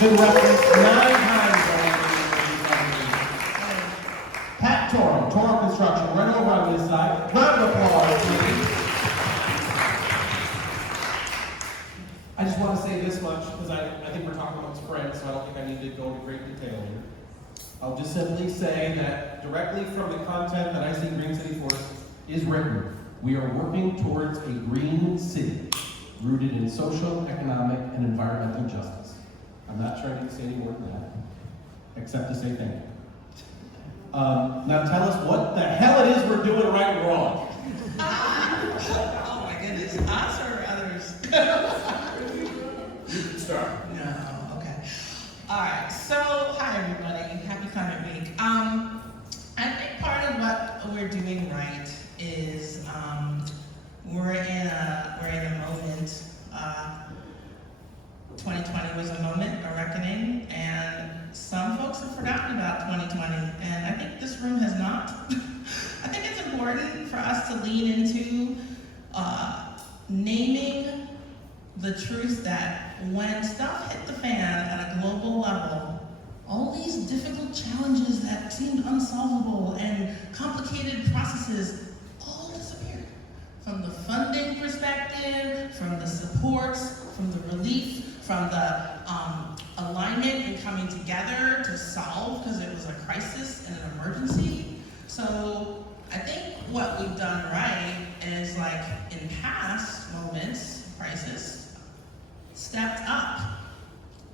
Been referenced 9 times already. Pat Toro, Toro Construction, right over on this side. Round of applause, please. I just want to say this much, because I think we're talking amongst friends, so I don't think I need to go into great detail here. I'll just simply say that directly from the content that I see Green City Force is written, we are working towards a green city, rooted in social, economic, and environmental justice. I'm not trying to say any more than that, except to say thank you. Now tell us what the hell it is we're doing right and wrong. Oh my goodness, us or others? You can start. No, okay. All right, so hi everybody, happy Climate Week. I think part of what we're doing right is we're in a moment. 2020 was a moment, a reckoning, and some folks have forgotten about 2020, and I think this room has not. I think it's important for us to lean into naming the truth that when stuff hit the fan at a global level, all these difficult challenges that seemed unsolvable and complicated processes all disappeared. From the funding perspective, from the supports, from the relief, from the alignment and coming together to solve, because it was a crisis and an emergency. So I think what we've done right is, like in past moments, crisis, stepped up.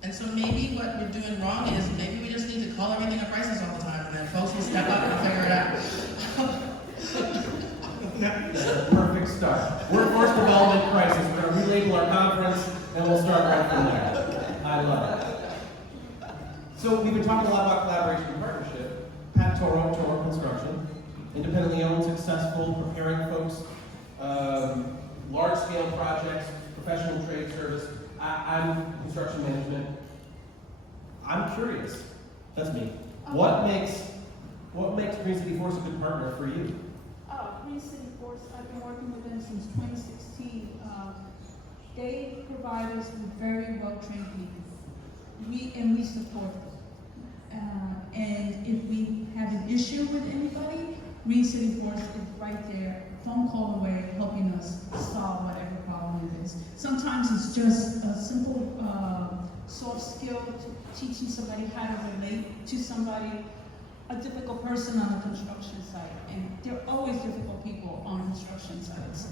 And so maybe what we're doing wrong is maybe we just need to call everything a crisis all the time, and then folks will step up and figure it out. That's a perfect start. Workforce development crisis. We're going to relabel our conference, and we'll start right from there. I love it. So we've been talking a lot about collaboration and partnership. Pat Toro, Toro Construction, independently owned, successful, preparing folks, large-scale projects, professional trade service. I'm construction management. I'm curious. That's me. What makes Green City Force a good partner for you? Green City Force, I've been working with them since 2016. They provide us with very well-trained people. We support them. And if we have an issue with anybody, Green City Force is right there, phone call away, helping us solve whatever problem it is. Sometimes it's just a simple soft skill to teaching somebody how to relate to somebody, a difficult person on a construction site, and there are always difficult people on construction sites.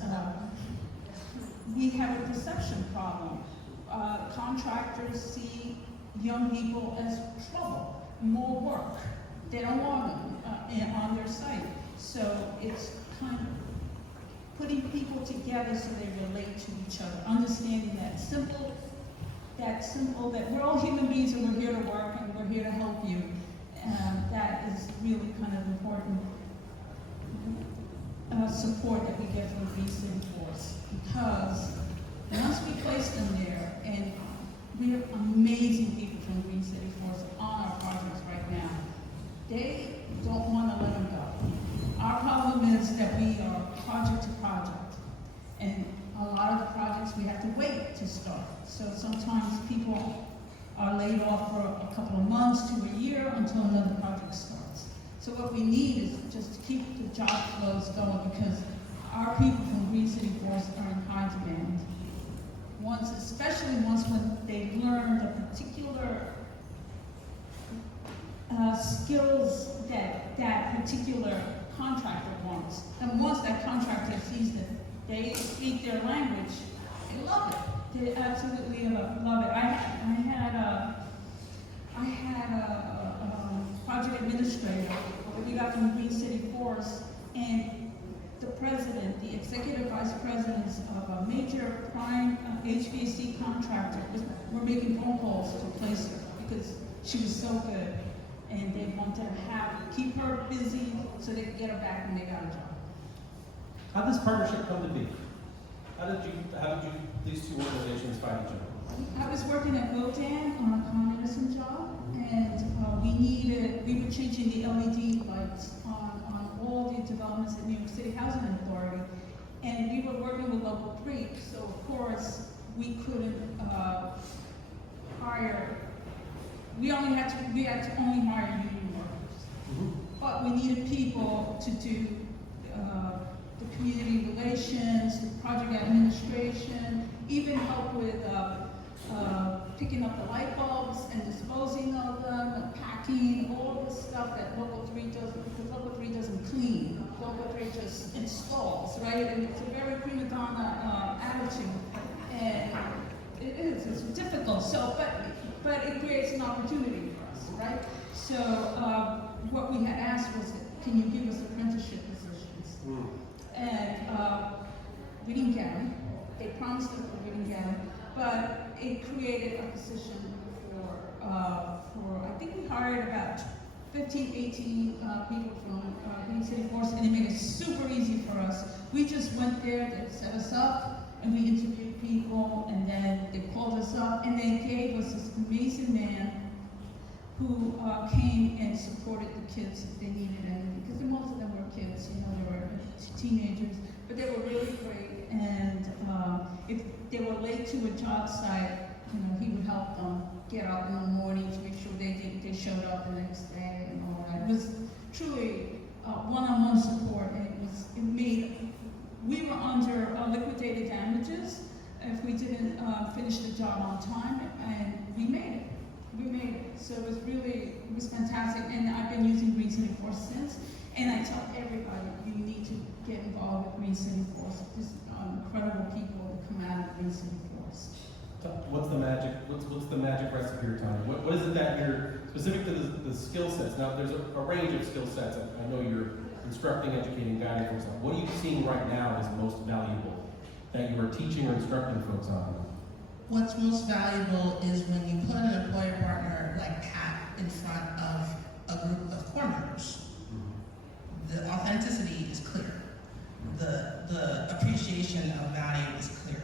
We have a perception problem. Contractors see young people as trouble, more work. They don't want them on their site. So it's kind of putting people together so they relate to each other, understanding that we're all human beings and we're here to work and we're here to help you. That is really kind of important support that we get from Green City Force, because once we place them there, and we have amazing people from Green City Force on our projects right now, they don't want to let them go. Our problem is that we are project to project, and a lot of the projects we have to wait to start. So sometimes people are laid off for a couple of months to a year until another project starts. So what we need is just to keep the job flows going, because our people from Green City Force are in high demand. Especially once when they learn the particular skills that particular contractor wants. And once that contractor sees that they speak their language, they love it. They absolutely love it. I had a project administrator that we got from Green City Force, and the president, the executive vice presidents of a major prime HVAC contractor were making phone calls to place her because she was so good, and they wanted to keep her busy so they could get her back when they got a job. How did this partnership come to be? How did these two organizations find each other? I was working at Wotan on a Con Edison job, and we were changing the LED lights on all the developments at New York City Housing Authority, and we were working with Local 3, so of course we couldn't hire we had to only hire union workers. But we needed people to do the community relations, the project administration, even help with picking up the light bulbs and disposing of them, and packing, all this stuff that Local 3 doesn't, because Local 3 doesn't clean. Local 3 just installs, right? And it's a very prima donna attitude. And it's difficult, so, but it creates an opportunity for us, right? So what we had asked was, can you give us apprenticeship positions? And we didn't get them. They promised us, but we didn't get them. But it created a position for I think we hired about 15, 18 people from Green City Force, and it made it super easy for us. We just went there, they set us up, and we interviewed people, and then they called us up, and they gave us this amazing man who came and supported the kids if they needed anything, because most of them were kids, you know, they were teenagers, but they were really great, and if they were late to a job site, you know, he would help them get up in the morning to make sure they showed up the next day and all that. It was truly one-on-one support, and it made, we were under liquidated damages if we didn't finish the job on time, and we made it. We made it. So it was fantastic, and I've been using Green City Force since, and I tell everybody, you need to get involved with Green City Force. Just incredible people that come out of Green City Force. What's the magic recipe here, Tonya? What is it that you're, specific to the skill sets? Now, there's a range of skill sets. I know you're instructing, educating, guiding folks on. What are you seeing right now is most valuable that you are teaching or instructing folks on? What's most valuable is when you put an employer partner like Pat in front of a group of core members. The authenticity is clear. The appreciation of value is clear.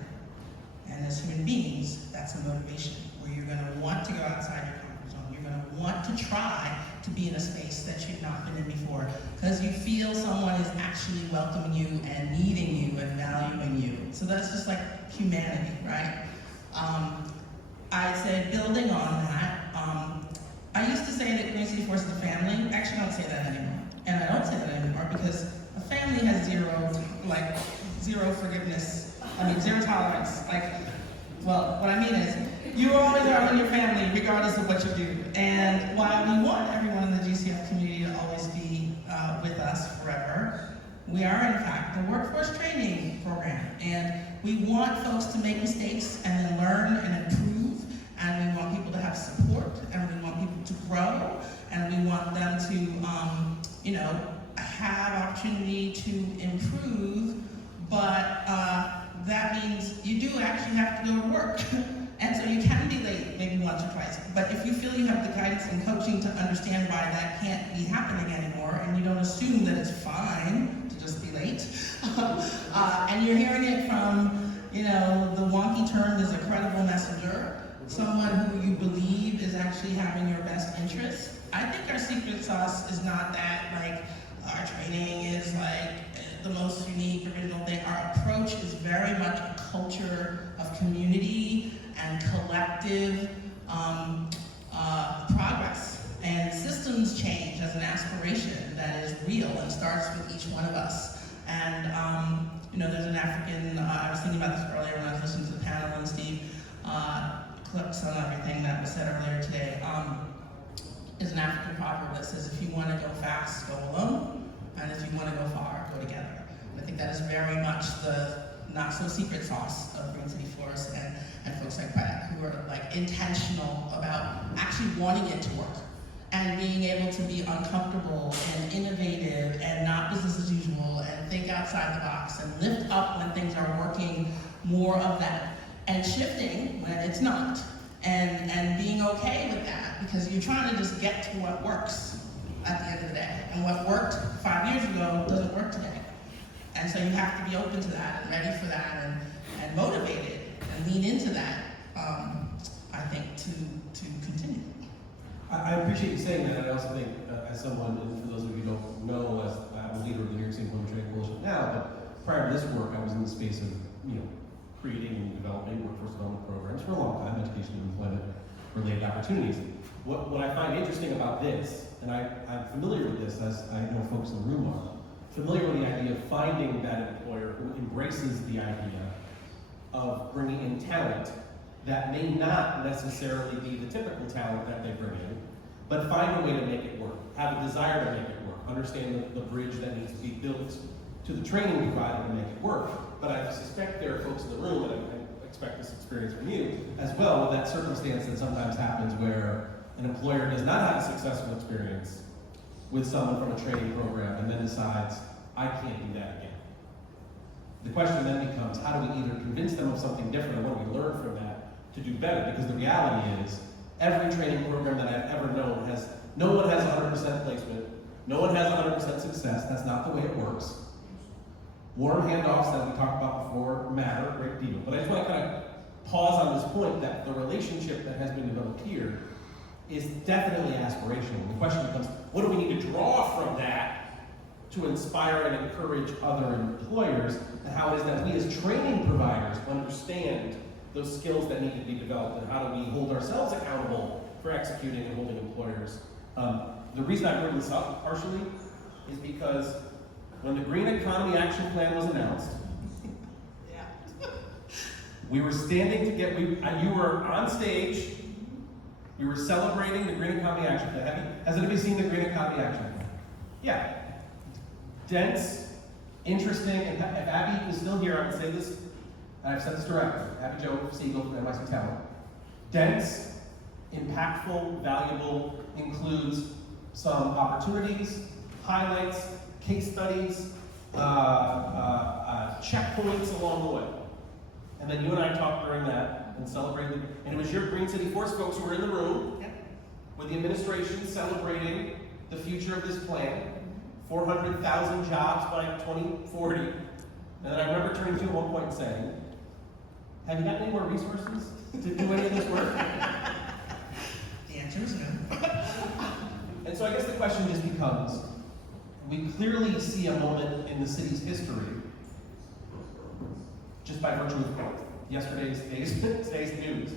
And as human beings, that's a motivation where you're going to want to go outside your comfort zone. You're going to want to try to be in a space that you've not been in before because you feel someone is actually welcoming you and needing you and valuing you. So that's just like humanity, right? I'd say building on that, I used to say that Green City Force is a family. Actually, I don't say that anymore. And I don't say that anymore because a family has zero forgiveness. Zero tolerance. Well, what I mean is, you always are in your family, regardless of what you do. And while we want everyone in the GCF community to always be with us forever, we are, in fact, the workforce training program. And we want folks to make mistakes and then learn and improve. And we want people to have support. And we want people to grow. And we want them to, have opportunity to improve. But that means you do actually have to go to work. And so you can be late maybe once or twice. But if you feel you have the guidance and coaching to understand why that can't be happening anymore, and you don't assume that it's fine to just be late, and you're hearing it from, the wonky term is a credible messenger, someone who you believe is actually having your best interests, I think our secret sauce is not that, our training is the most unique, original thing. Our approach is very much a culture of community and collective progress. And systems change as an aspiration that is real and starts with each one of us. And there's an African, I was thinking about this earlier when I was listening to the panel, and Steve clips on everything that was said earlier today. Is an African proverb that says, if you want to go fast, go alone, and if you want to go far, go together. I think that is very much the not-so-secret sauce of Green City Force and folks like Pratt, who are intentional about actually wanting it to work and being able to be uncomfortable and innovative and not business as usual and think outside the box and lift up when things are working, more of that, and shifting when it's not, and being okay with that, because you're trying to just get to what works at the end of the day. And what worked 5 years ago doesn't work today. And so you have to be open to that and ready for that and motivated and lean into that, I think, to continue. I appreciate you saying that. I also think, as someone, and for those of you who don't know, as I'm a leader of the New York City Employment Training Coalition now, but prior to this work, I was in the space of, creating and developing workforce development programs for a long time, education and employment. related opportunities. What I find interesting about this, and I'm familiar with this, as I know folks in the room are, familiar with the idea of finding that employer who embraces the idea of bringing in talent that may not necessarily be the typical talent that they bring in, but find a way to make it work, have a desire to make it work, understand the bridge that needs to be built to the training provider to make it work. But I suspect there are folks in the room, and I expect this experience from you as well, with that circumstance that sometimes happens where an employer does not have a successful experience with someone from a training program and then decides, I can't do that again. The question then becomes, how do we either convince them of something different, or what do we learn from that to do better? Because the reality is, every training program that I've ever known has, no one has 100% placement, no one has 100% success. That's not the way it works. Warm handoffs that we talked about before matter a great deal. But I just want to kind of pause on this point that the relationship that has been developed here is definitely aspirational. The question becomes, what do we need to draw from that to inspire and encourage other employers, and how it is that we as training providers understand those skills that need to be developed, and how do we hold ourselves accountable for executing and holding employers. The reason I bring this up partially is because when the Green Economy Action Plan was announced, we were standing to you were on stage, we were celebrating the Green Economy Action Plan. Has anybody seen the Green Economy Action Plan? Yeah. Dense, interesting, and if Abby is still here, I would say this, and I've said this directly, Abby Jo Siegel from NYC Talent. Dense, impactful, valuable, includes some opportunities, highlights, case studies, checkpoints along the way. And then you and I talked during that and celebrated, and it was your Green City Force folks who were in the room with the administration celebrating the future of this plan, 400,000 jobs by 2040. And then I remember turning to you at one point and saying, have you got any more resources to do any of this work? The answer is no. And so I guess the question just becomes, we clearly see a moment in the city's history, just by virtue of today's news,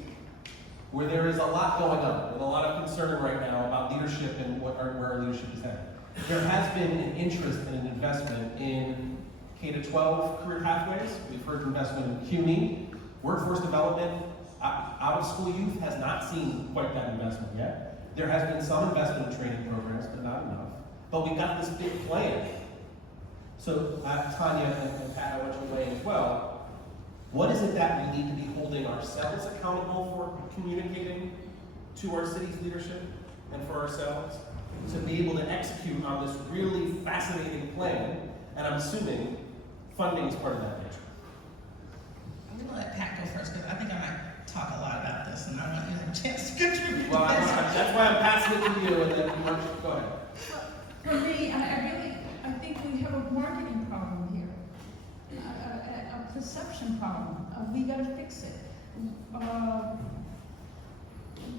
where there is a lot going on and a lot of concern right now about leadership and where our leadership is headed. There has been an interest and an investment in K-12 career pathways. We've heard investment in CUNY. Workforce development, out-of-school youth has not seen quite that investment yet. There has been some investment in training programs, but not enough. But we got this big plan. So, Tonya and Pat, I want you to weigh in as well. What is it that we need to be holding ourselves accountable for communicating to our city's leadership and for ourselves to be able to execute on this really fascinating plan? And I'm assuming funding is part of that nature. I'm going to let Pat go first, because I think I might talk a lot about this, and I want you to have a chance to contribute Well, to this. that's why I'm passing it to you, and then Mark, go ahead. For me, I think we have a marketing problem here, a perception problem. We got to fix it.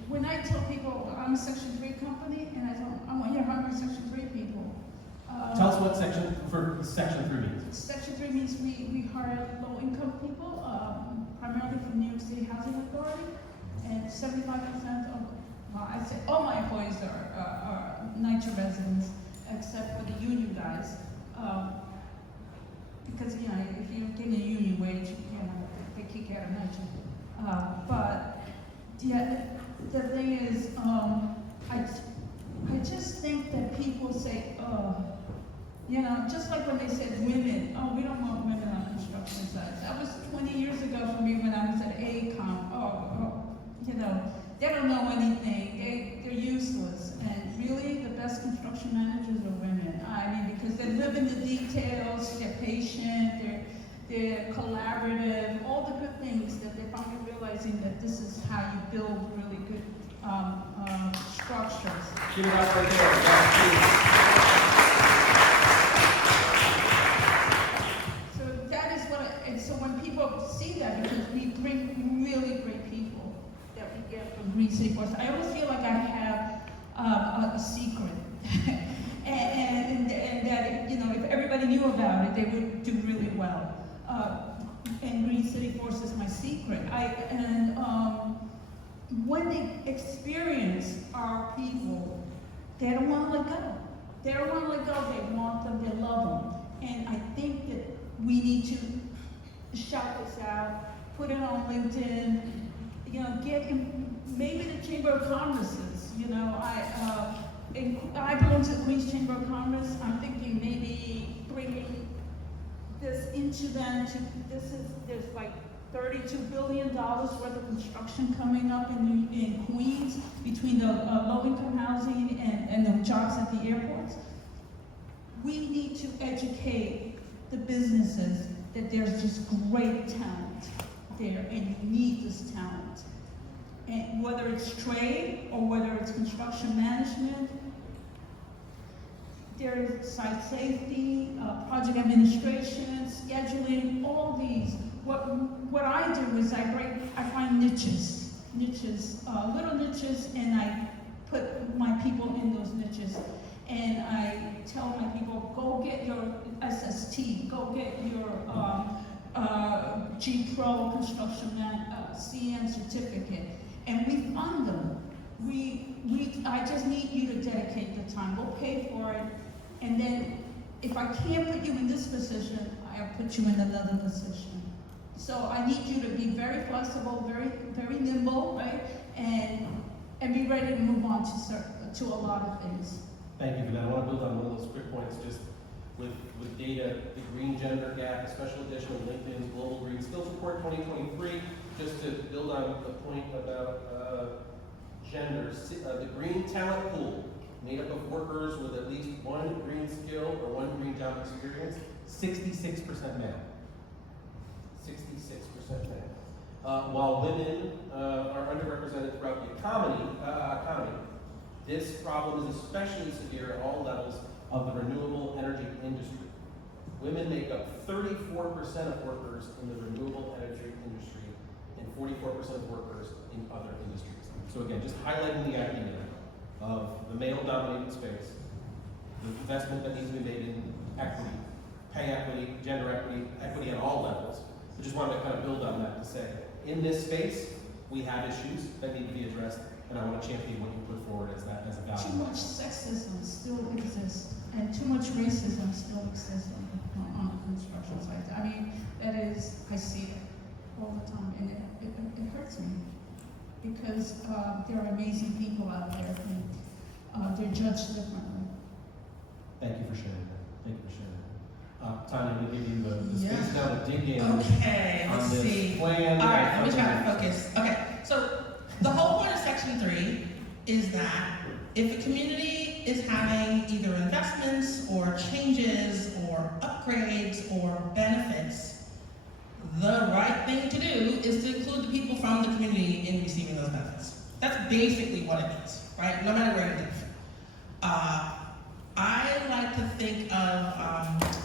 When I tell people I'm a Section 3 company, and I want you to hire Section 3 people. Tell us what Section 3 means. Section 3 means we hire low-income people, primarily from New York City Housing Authority, and 75% of, well, I'd say all my employees are NYCHA residents, except for the union guys. Because, you know, if you're getting a union wage, you know, they kick you out of NYCHA. But, yeah, the thing is, I just think that people say, you know, just like when they said women, we don't want women on construction sites. That was 20 years ago for me when I was at AECOM. You know, they don't know anything. They're useless. And really, the best construction managers are women. I mean, because they live in the details, they're patient, they're collaborative, all the good things that they're finally realizing that this is how you build really good structures. Give it up right there. Yeah, So that is what, and so when people see that, because we bring really great people that we get from Green City Force, I always feel like I have a secret. and that, you know, if everybody knew about it, they would do really well. And Green City Force is my secret. when they experience our people, they don't want to let go. They don't want to let go. They want them. They love them. And I think that we need to shout this out, put it on LinkedIn, you know, get in, maybe the Chamber of Commerce's, you know, I belong to the Queens Chamber of Commerce. I'm thinking maybe bringing this into them. There's like $32 billion worth of construction coming up in Queens between the low-income housing and the jobs at the airports. We need to educate the businesses that there's just great talent there, and you need this talent. And whether it's trade or whether it's construction management, there is site safety, project administration, scheduling, all these. What I do is I find niches, little niches, and I put my people in those niches. And I tell my people, go get your SST, go get your G Pro construction CM certificate, and we fund them. I just need you to dedicate the time. We'll pay for it, and then if I can't put you in this position, I'll put you in another position. So I need you to be very flexible, very nimble, right, and be ready to move on to a lot of things. Thank you for that. I want to build on one of those quick points just with data, the green gender gap, a special edition of LinkedIn's Global Green Skills Report 2023, just to build on the point about gender. The green talent pool, made up of workers with at least one green skill or one green job experience, 66% male. 66% male. While women are underrepresented throughout the economy, this problem is especially severe at all levels of the renewable energy industry. Women make up 34% of workers in the renewable energy industry and 44% of workers in other industries. So again, just highlighting the idea of the male-dominated space, the investment that needs to be made in equity, pay equity, gender equity, equity at all levels. I just wanted to kind of build on that to say, in this space, we have issues that need to be addressed, and I want to champion what you put forward as a value. Too much sexism still exists, and too much racism still exists on the construction sites. I mean, I see it all the time, and it hurts me, because there are amazing people out there, and they're judged differently. Thank you for sharing that. Thank you for sharing that. Tonya, I'm going to give you the space now to dig in. Okay, let's see. Plan. All right, let me try to focus. Okay, so the whole point of Section 3 is that if a community is having either investments or changes or upgrades or benefits, the right thing to do is to include the people from the community in receiving those benefits. That's basically what it means, right? No matter where you live. I like to think of,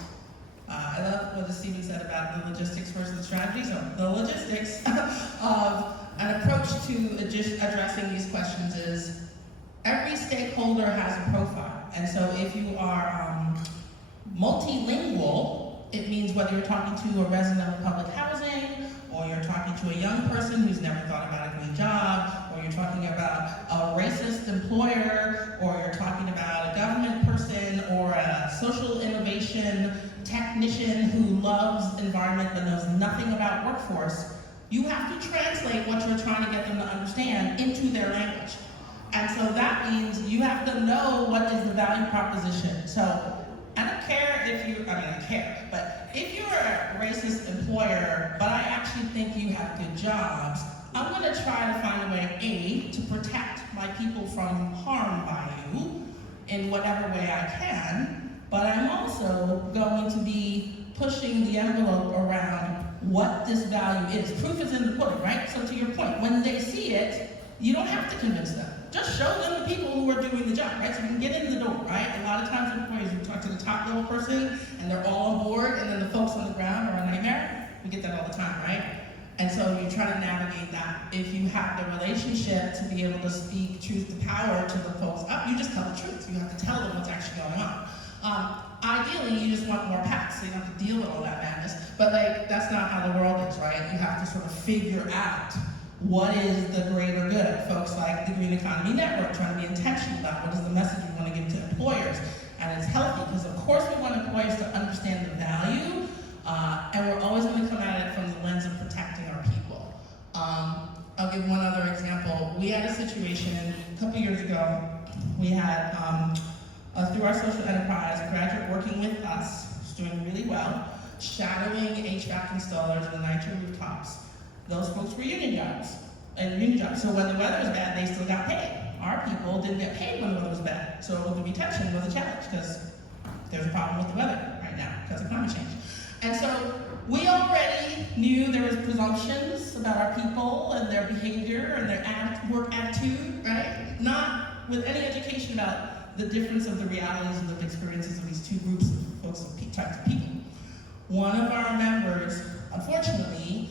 I love what Stephen said about the logistics versus the strategy. So the logistics of an approach to addressing these questions is every stakeholder has a profile. And so if you are multilingual, it means whether you're talking to a resident of public housing, or you're talking to a young person who's never thought about a green job, or you're talking about a racist employer, or you're talking about a government person, or a social innovation technician who loves environment but knows nothing about workforce, you have to translate what you're trying to get them to understand into their language. And so that means you have to know what is the value proposition. So I don't care if I care, but if you're a racist employer, but I actually think you have good jobs, I'm gonna try to find a way, A, to protect my people from harm by you in whatever way I can, but I'm also going to be pushing the envelope around what this value is. Proof is in the pudding, right? So to your point, when they see it, you don't have to convince them. Just show them the people who are doing the job, right? So we can get in the door, right? A lot of times employees, you talk to the top level person and they're all on board, and then the folks on the ground are a nightmare. We get that all the time, right? And so you try to navigate that. If you have the relationship to be able to speak truth to power to the folks up, you just tell the truth. You have to tell them what's actually going on. Ideally, you just want more packs so you don't have to deal with all that madness. But like, that's not how the world is, right? You have to sort of figure out What is the greater good? Folks like the Green Economy Network trying to be intentional about what is the message we want to give to employers. And it's healthy, because of course we want employers to understand the value, and we're always going to come at it from the lens of protecting our people. I'll give one other example. We had a situation a couple years ago. We had, through our social enterprise, a graduate working with us, who's doing really well, shadowing HVAC installers in the nitro rooftops. Those folks were union jobs. So when the weather was bad, they still got paid. Our people didn't get paid when the weather was bad. So the retention was a challenge, because there's a problem with the weather right now because of climate change. And so we already knew there was presumptions about our people and their behavior and their work attitude, right? Not with any education about the difference of the realities and the experiences of these two groups of folks, types of people. One of our members, unfortunately,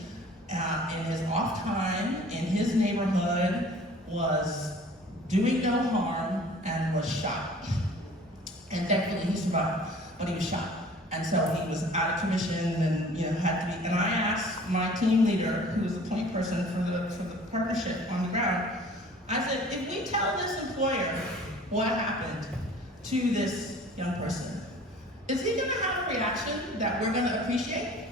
in his off time, in his neighborhood, was doing no harm and was shot. And thankfully he survived, but he was shot. And so he was out of commission and had to be, and I asked my team leader, who was the point person for the partnership on the ground, I said, if we tell this employer what happened to this young person, is he gonna have a reaction that we're gonna appreciate?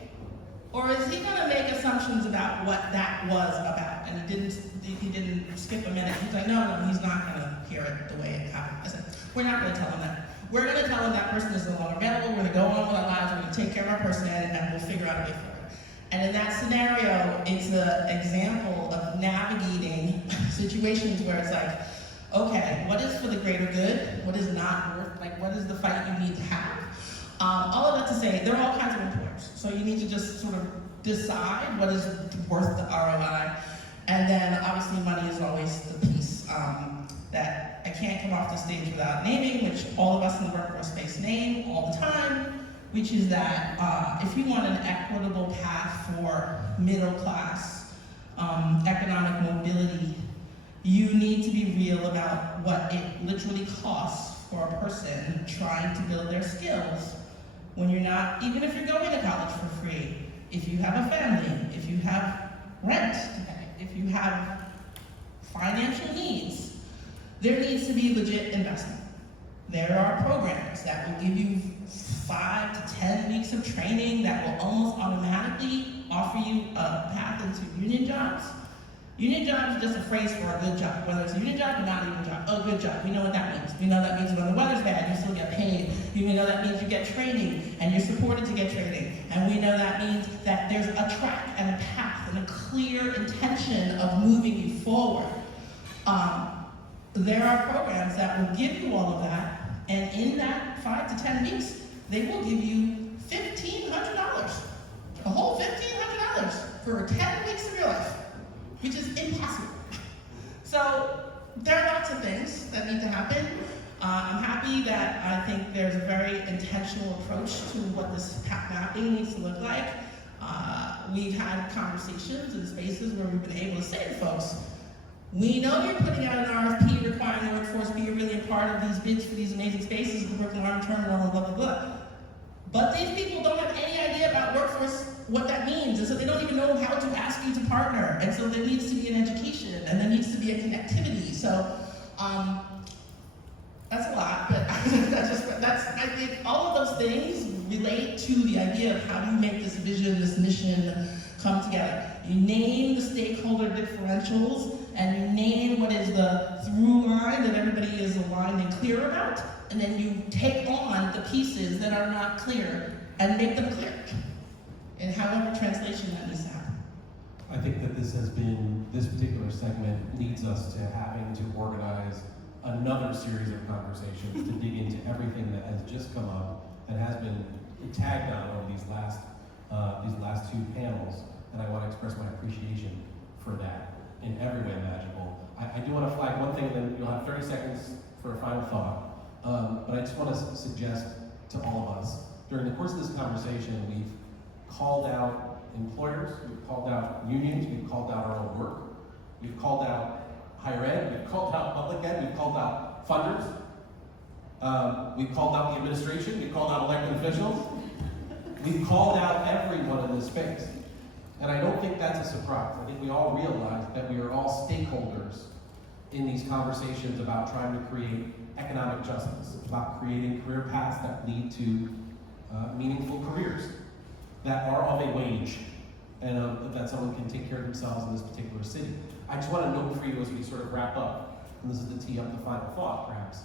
Or is he gonna make assumptions about what that was about? And he didn't skip a minute. He's like, no, he's not gonna hear it the way it happened. I said, we're not gonna tell him that. We're gonna tell him that person is no longer available, we're gonna go on with our lives, we're gonna take care of our person, and we'll figure out a way forward. And in that scenario, it's an example of navigating situations where it's like, okay, what is for the greater good? What is not worth, what is the fight you need to have? All of that to say, there are all kinds of employers. So you need to just sort of decide what is worth the ROI. And then obviously money is always the piece that I can't come off the stage without naming, which all of us in the workforce space name all the time, which is that if you want an equitable path for middle class economic mobility, you need to be real about what it literally costs for a person trying to build their skills when you're not, even if you're going to college for free, if you have a family, if you have rent to pay, if you have financial needs, there needs to be legit investment. There are programs that will give you 5 to 10 weeks of training that will almost automatically offer you a path into union jobs. Union job is just a phrase for a good job, whether it's a union job or not a union job. Oh, good job, we know what that means. We know that means when the weather's bad, you still get paid. We know that means you get training, and you're supported to get training. And we know that means that there's a track and a path and a clear intention of moving you forward. There are programs that will give you all of that, and in that 5 to 10 weeks, they will give you $1,500, a whole $1,500 for 10 weeks of your life, which is impossible. So there are lots of things that need to happen. I'm happy that I think there's a very intentional approach to what this mapping needs to look like. We've had conversations in spaces where we've been able to say to folks, we know you're putting out an RFP requiring the workforce be a really part of these bids for these amazing spaces, the Brooklyn Arm Terminal, and blah, blah, blah. But these people don't have any idea about workforce, what that means, and so they don't even know how to ask you to partner. And so there needs to be an education, and there needs to be a connectivity. So that's a lot, but I think all of those things relate to the idea of how do you make this vision, this mission come together. You name the stakeholder differentials, and you name what is the through line that everybody is aligned and clear about, and then you take on the pieces that are not clear and make them clear. And however translation that needs to happen. I think that this particular segment leads us to having to organize another series of conversations to dig into everything that has just come up and has been tagged on over these last two panels. And I want to express my appreciation for that in every way imaginable. I do want to flag one thing, and then you'll have 30 seconds for a final thought. But I just want to suggest to all of us, during the course of this conversation, we've called out employers, we've called out unions, we've called out our own work, we've called out higher ed, we've called out public ed, we've called out funders, we've called out the administration, we've called out elected officials, we've called out everyone in this space. And I don't think that's a surprise. I think we all realize that we are all stakeholders in these conversations about trying to create economic justice, about creating career paths that lead to meaningful careers that are of a wage and that someone can take care of themselves in this particular city. I just want to note for you as we sort of wrap up, and this is to tee up the final thought perhaps,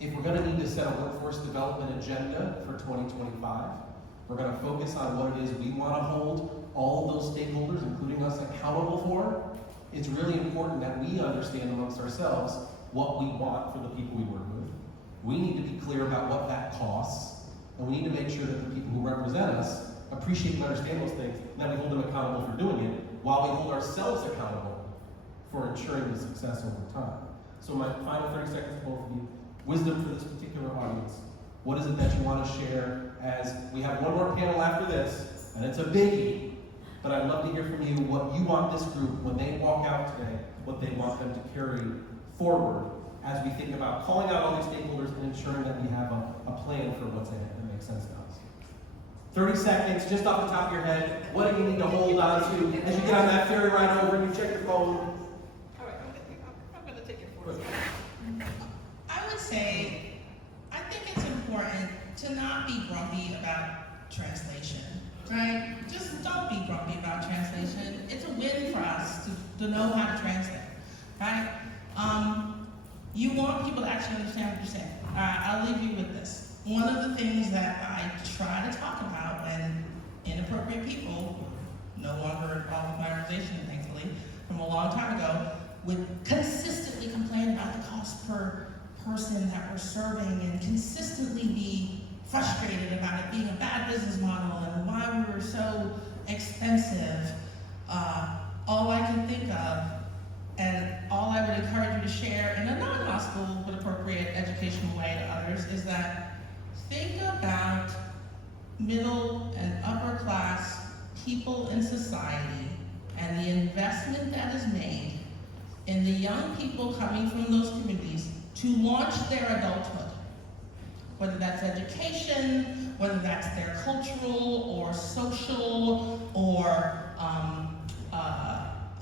if we're going to need to set a workforce development agenda for 2025, we're going to focus on what it is we want to hold all of those stakeholders, including us, accountable for. It's really important that we understand amongst ourselves what we want for the people we work with. We need to be clear about what that costs, and we need to make sure that the people who represent us appreciate and understand those things, and that we hold them accountable for doing it, while we hold ourselves accountable for ensuring the success over time. So my final 30 seconds to both of you. Wisdom for this particular audience. What is it that you want to share as we have one more panel after this, and it's a biggie, but I'd love to hear from you what you want this group, when they walk out today, what they want them to carry forward as we think about calling out all these stakeholders and ensuring that we have a plan for what's ahead that makes sense to us. 30 seconds, just off the top of your head, what do you need to hold on to as you get on that ferry ride over and you check your phone? All right, I'm going to take it for a second. I would say, I think it's important to not be grumpy about translation, right? Just don't be grumpy about translation. It's a win for us to know how to translate, right? You want people to actually understand what you're saying. I'll leave you with this. One of the things that I try to talk about when inappropriate people, no longer involved with my organization, thankfully, from a long time ago, would consistently complain about the cost per person that we're serving and consistently be frustrated about it being a bad business model and why we were so expensive. All I can think of, and all I would encourage you to share in a non-hostile but appropriate educational way to others, is that think about middle and upper class people in society and the investment that is made in the young people coming from those communities to launch their adulthood. Whether that's education, whether that's their cultural or social or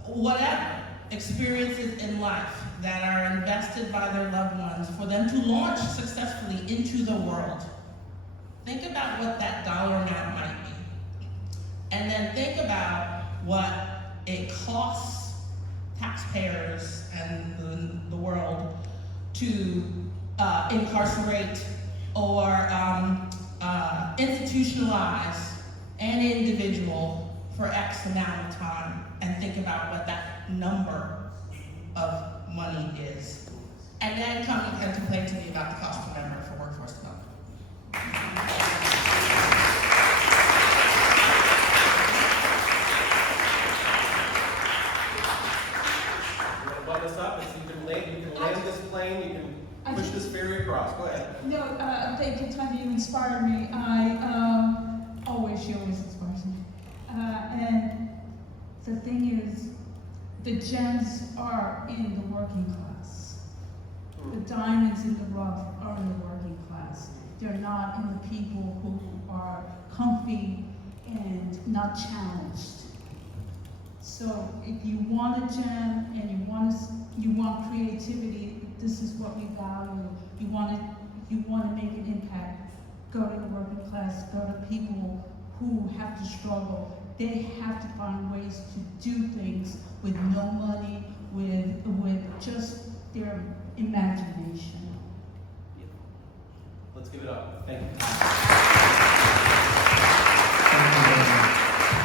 whatever experiences in life that are invested by their loved ones for them to launch successfully into the world. Think about what that dollar amount might be. And then think about what it costs taxpayers and the world to incarcerate or institutionalize an individual for X amount of time, and think about what that number of money is. And then come and complain to me about the cost per member for workforce development. You want to button us up and see if you can land this plane, you can push this ferry across. Go ahead. No, thank you, Tonya, you inspired me. She always inspires me. And the thing is, the gems are in the working class. The diamonds in the rough are in the working class. They're not in the people who are comfy and not challenged. So if you want a gem and you want creativity, this is what we value. You want to make an impact. Go to the working class. Go to people who have to struggle. They have to find ways to do things with no money, with just their imagination. Let's give it up. Thank you.